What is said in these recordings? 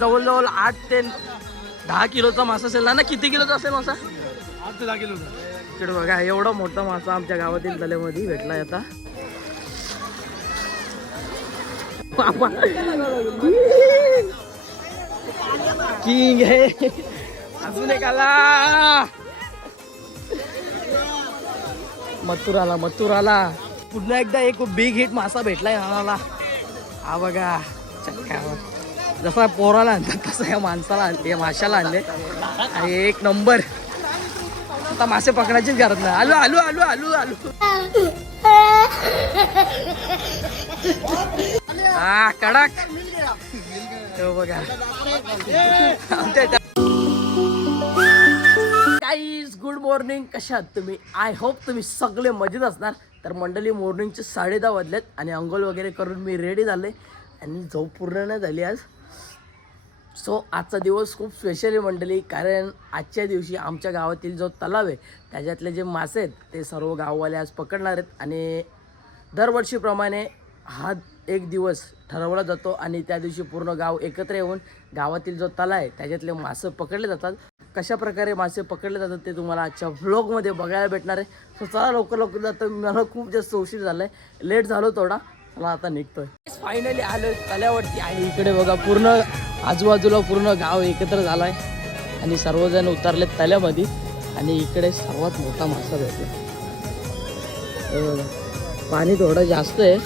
जवळजवळ 8 ते 10 किलोचा मासा असेल ना. किती किलोचा असेल मासा? 8 ते 10 किलो. इकडे बघा एवढा मोठा मासा आमच्या गावातील तल्यामध्ये भेटलाय आता. किंग आहे अजून एक आला. मथुर आला. पुन्हा एकदा एक बिग हिट मासा भेटलाय आम्हाला. हा बघा चक्कावर जसा पोराला आणतात तसं या माणसाला आणले, या माशाला आणले आणि एक नंबर. आता मासे पकडायचीच गरज नाही. आलू आलू आलू आलू आलू. हा कडक बघा. Guys good morning. कशा आहात तुम्ही? आय होप तुम्ही सगळे मजेत असणार. तर मंडळी मॉर्निंगचे 10:30 वाजलेत आणि अंघोळ वगैरे करून मी रेडी झाले आणि झोप पूर्ण नाही झाली आज. सो आजचा दिवस खूप स्पेशल आहे मंडळी, कारण आजच्या दिवशी आमच्या गावातील जो तलाव आहे त्याच्यातले जे मासे आहेत ते सर्व गाववाले आज पकडणार आहेत. आणि दरवर्षीप्रमाणे हा एक दिवस ठरवला जातो आणि त्या दिवशी पूर्ण गाव एकत्र येऊन गावातील जो तलाव आहे त्याच्यातले मासे पकडले जातात. कशा प्रकारे मासे पकडले जातात ते तुम्हाला आजच्या व्लॉगमध्ये बघायला भेटणार आहे. सो चला लवकर जातं. मला खूप जास्त उशीर झाला आहे, लेट झालो थोडा. मला आता निघतोय. फायनली आलो तल्यावरती आणि इकडे बघा पूर्ण आजूबाजूला पूर्ण गाव एकत्र झाला आहे आणि सर्वजण उतरलेत तल्यामध्ये. आणि इकडे सर्वात मोठा मासा भेटला. पाणी थोडं जास्त आहे.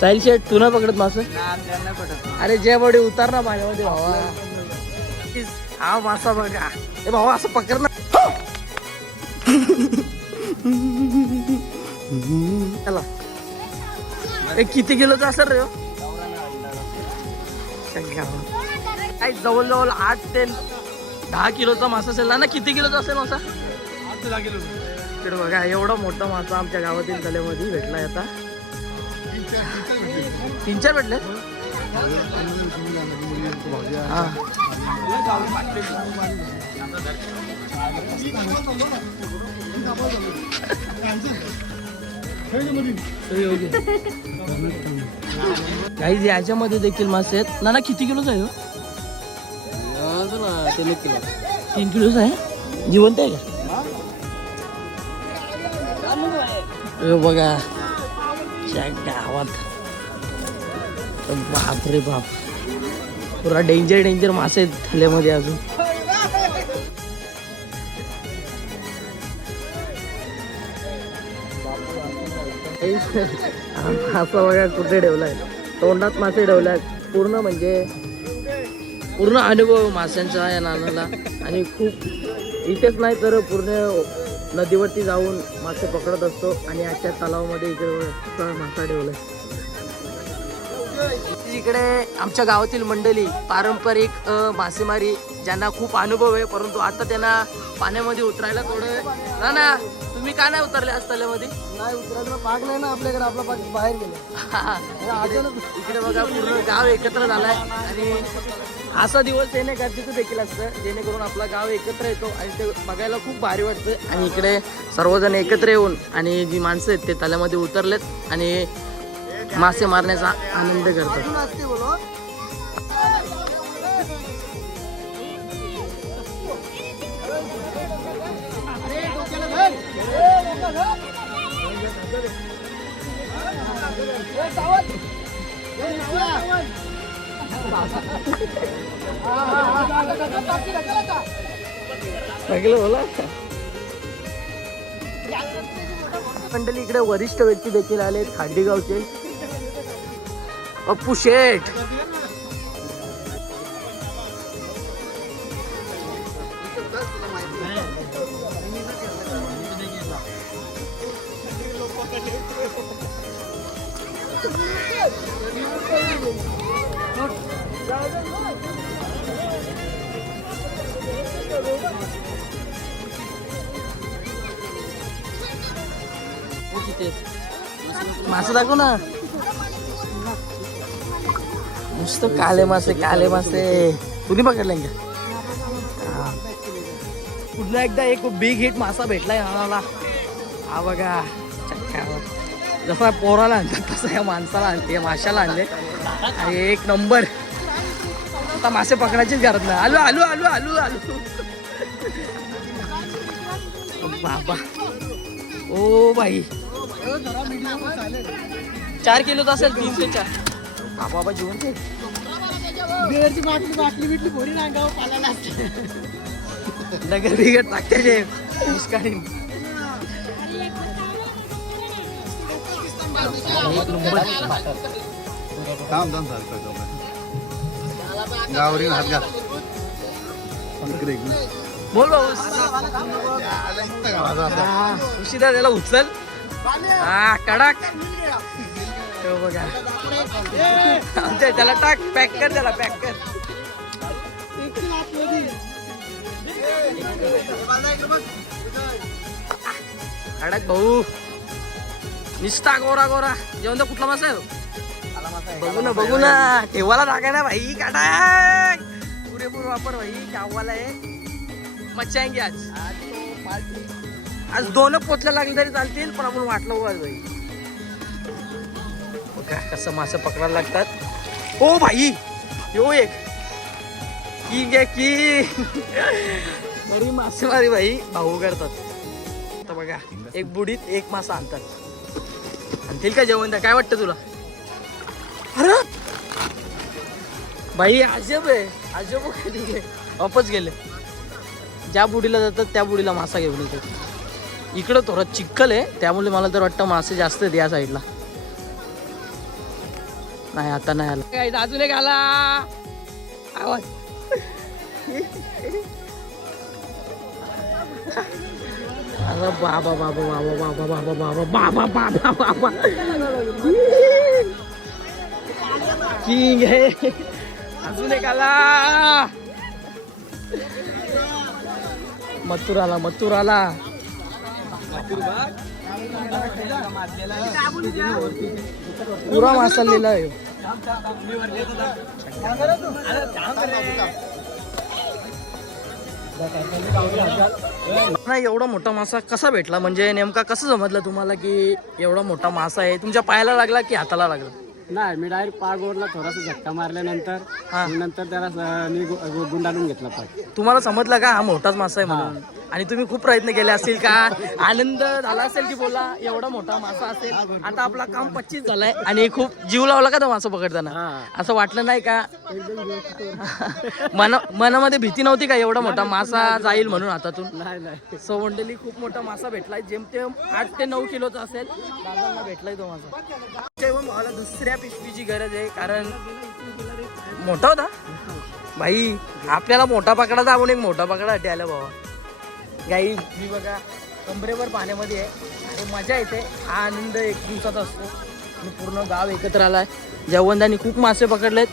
साहिल शेठ तू नाही पकडत मासे? अरे जे बडी उतार ना पाण्यामध्ये भावा. हा मासा बघा. ए भावा असं पकड ना. चला किती किलोचा असेल रे? काय जवळजवळ 8 ते 10 किलोचा मासा असेल ना. किती किलोचा असेल मासा? 8 ते 10 किलो. इकडे बघा एवढा मोठा मासा आमच्या गावातील तल्यामध्ये भेटलाय आता. 3-4 भेटले. काही याच्यामध्ये देखील मासे आहेत ना. किती किलोचा आहे? 3 किलोचा आहे. जिवंत आहे का? बघा गावात बाप रे बाप पुरा डेंजर मासे आहेत थाल्यामध्ये अजून. मासा बघा कुठे ठेवलाय, तोंडात मासे ठेवलाय. पूर्ण म्हणजे पूर्ण अनुभव माशांचा या नानाला. आणि खूप इथेच नाही तर पूर्ण नदीवरती जाऊन मासे पकडत असतो. आणि आजच्या तलावामध्ये इथे मासा ठेवलाय. इकडे आमच्या गावातील मंडळी पारंपरिक मासेमारी ज्यांना खूप अनुभव आहे, परंतु आता त्यांना पाण्यामध्ये उतरायला थोडं ना. तुम्ही का नाही उतरले आज तल्यामध्ये? नाही उतरायला पाक नाही ना आपल्याकडे. आपला पाक बाहेर गेला. इकडे बघा पूर्ण गाव एकत्र झालाय. आणि असा दिवस येणे गरजेचं देखील असतं जेणेकरून आपला गाव एकत्र येतो आणि ते बघायला खूप भारी वाटतं. आणि इकडे सर्वजण एकत्र येऊन आणि जी माणसं आहेत ते तल्यामध्ये उतरलेत आणि मासे मारण्याचा आनंद करतात. बोला मंडळी इकडे वरिष्ठ व्यक्ती देखील आले. खांडेगावचे अप्पू शेठ. मासे दाखव ना. नुसतं काले मासे कुणी पकडले का? पुन्हा एकदा एक बिग हिट मासा भेटलाय आम्हाला. हा बघा चक्कावर जसा पोराला आणतात तसं या माणसाला आणते, या माशाला आणले आणि एक नंबर. आता मासे पकडायचीच गरज नाही. आलू आलू आलू आलू आलू बाबा. ओ बाई 4 किलोच असेल, 3 ते 4. बाबा जेवण ते बिअरची बाटली बिटली भोरी नांगाव पालायला नगर बिगड टाकते ते मुस्काडीन. गावरी हात घाल. बोल भाऊ. उशिरा त्याला उचल. हा कडक. हो बघा आमच्या त्याला टाक, पॅक कर त्याला, पॅक कर. कडक भाऊ, निस्ता गोरा गोरा. जेवण तर कुठला मासा आहे? बघू ना बघू ना, ठेवायला टाकाय ना भाई. कडक पुरेपूर वापर भाई. गावाला आहे. मच्छी आहे की आज 2 पोचल्या लागले तरी चालतील, पण आपण वाटलं आज भाई. बघा कसं मासे पकडायला लागतात. ओ भाई यो एक की की बरी मासेमारी भाई भाऊ करतात. तर बघा एक बुडीत एक मासा आणतात. आणतील का जेवण? काय वाटतं तुला? अरे भाई अजब आहे, अजब गेले, वापस गेले. ज्या बुडीला जातात त्या बुडीला मासा घेऊन येतात. इकडं थोडं चिखल आहे, त्यामुळे मला तर वाटतं मासे जास्त आहेत या साईडला. नाही आता नाही आला काय, अजून एक आला आवाज. अरे बाबा बाबा बाबा बाबा बाबा बाबा बाबा बाबा बाबा किंग आहे. अजून एक आला. मथुर आला, मथुर आला. पुरा मासा लिहिला आहे. नाही एवढा मोठा मासा कसा भेटला? म्हणजे नेमका कसं समजलं तुम्हाला की एवढा मोठा मासा आहे? तुमच्या पायाला लागला की हाताला लागला? नाही, मी डायरेक्ट पागोरला थोडासा झटका मारल्यानंतर नंतर त्याला गुंडाळून घेतला पाय. तुम्हाला समजलं का हा मोठाच मासा आहे म्हणून? आणि तुम्ही खूप प्रयत्न केले असतील का? आनंद झाला असेल की बोला एवढा मोठा मासा असेल. आता आपला काम 25 झालाय आणि खूप जीव लावला का तो मासा पकडताना? असं वाटलं नाही का? मनामध्ये भीती नव्हती का एवढा मोठा मासा जाईल म्हणून हातातून? नाही. सो मंडळी खूप मोठा मासा भेटलाय. जेमतेम 8 ते 9 किलोचा असेल. दादांना भेटलाय तो मासा. तेव्हा मला दुसऱ्या पिशवीची गरज आहे, कारण मोठा होता भाई. आपल्याला मोठा पकडाचा, आपण एक मोठा पकडा द्यायला बाबा. गाई मी बघा कमरेवर पाण्यामध्ये आहे आणि मजा येते. हा आनंद एक दिवसाचा असतो आणि पूर्ण गाव एकत्र आलाय. जवंदानी खूप मासे पकडलेत.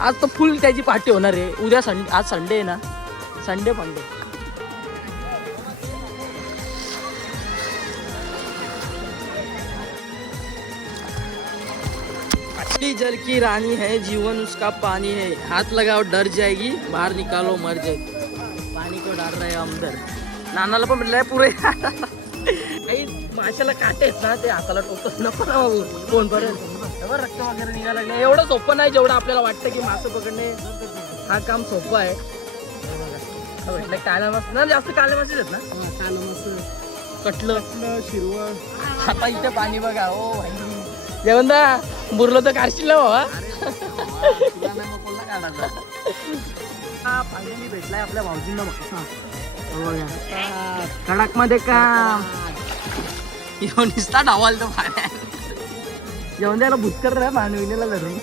आज तर फुल त्याची पार्टी होणार आहे. उद्या आज संडे आहे ना, संडे फंडे. जल की रानी है, जीवन उसका पानी है. हाथ लगाओ डर जाएगी, बाहर निकालो मर जाएगी. पाणी को डाल रहे अंदर. नानाला पण म्हटलंय पुरे काही माशाला काटे आहेत ना, ते हाताला टोकत नको ना बाबू. कोण पर्यंत रक्त वगैरे निघायला लागलं. एवढं सोपं नाही जेवढं आपल्याला वाटतं की मासे पकडणे हा काम सोपं आहे. भेटलं काळ्या मासे ना, जास्त काळ्या मासे आहेत ना. कालं मस्त कटलं शिरवळ. आता इथे पाणी बघा. ओ भाई जेवंदा बुरलं तर काढशील ना बाबा. फायनली भेटलाय आपल्या भाऊजींना. कडक मध्ये काम निसता डावाल तो पाण्यात. जेवण द्यायला भुतकर रे मानवीला धरून.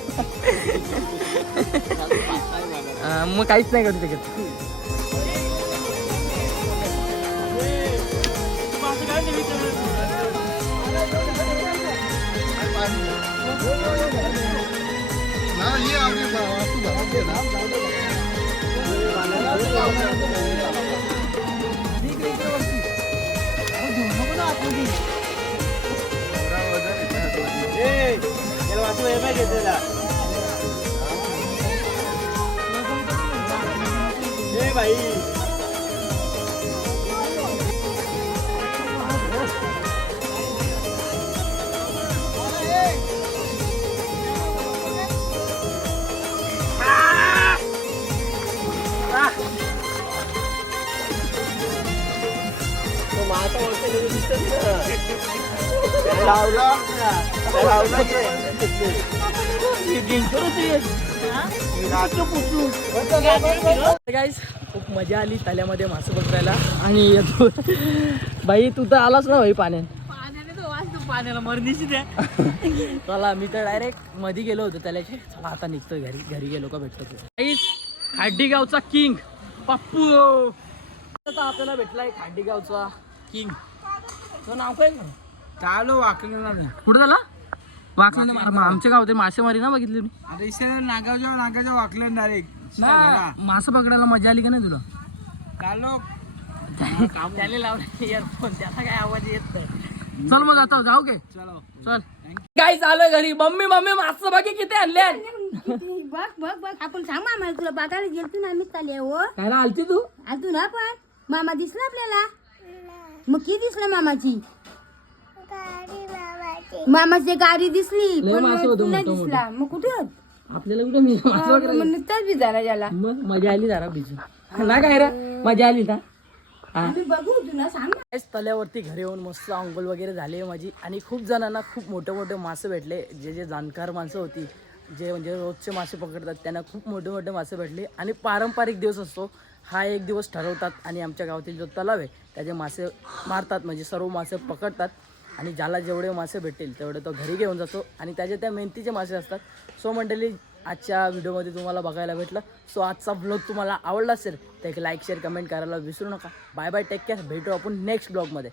मग काहीच नाही करू शकत. भाई गाईस खूप मजा आली तल्यामध्ये मासे पकडायला. आणि येतो बाई तू तर आलास ना भाई पाण्यात. पाण्याला मरणीशी द्या. चला मी तर डायरेक्ट मध्ये गेलो होतो त्याल्याचे. चला आता निघतोय घरी गेलो का भेटतो तू. गाईस खाडीगावचा किंग पप्पू आता आपल्याला भेटलाय. खाडीगावचा किंग तो नाव काय का चालू वाकलेला कुठं झाला वाकलं नाही. आमच्या गावात मासेमारी ना बघितली मी. अरे इथे नागाच्या वाकलं डायरेक्ट मासे पकडायला मजा आली का नाही तुला. चालू त्याने लावला इयरफोन त्याला काय आवाज येत नाही. चल मग आता जाऊ के चलो चल. काय चालू घरी मम्मी मासे बाकी किती आणले. बघ बघ बघ आपण सांग मामा तुला बघायला गेलतो ना आम्ही चालले हो. काय आलती तू तू ना पण मामा दिसला आपल्याला. मग किती दिसलं मामाची मामाची गाडी दिसली लय पण मासे होते तुला मोठं दिसला. मग कुठे होत आपल्याला कुठे मी मासे वगैरे नुसताच बी झाला त्याला. मग मजा आली जरा बिजू ना काय रे मजा आली ना. आम्ही बघू तुला सांग ना. तल्यावरती घरी येऊन मस्त अंघोळ वगैरे झाली माझी. आणि खूप जणांना खूप मोठे मोठे मासे भेटले. जे जाणकार माणसं होती जे म्हणजे रोजचे मासे पकडतात त्यांना खूप मोठे मोठे मासे भेटले. आणि पारंपरिक दिवस असतो हा एक दिवस ठरवतात आणि आमच्या गावातील जो तलाव आहे त्याचे मासे मारतात म्हणजे सर्व मासे पकडतात. आणि ज्याला जेवढे मासे भेटतील तेवढे तो घरी घेऊन जातो. आणि त्याचे त्या मेहनतीचे मासे असतात. सो मंडळी आजच्या व्हिडिओमध्ये तुम्हाला बघायला भेटलं. सो आजचा व्लॉग तुम्हाला आवडला असेल तर एक लाईक शेअर कमेंट करायला विसरू नका. Bye bye take care. भेटू आपण नेक्स्ट ब्लॉगमध्ये.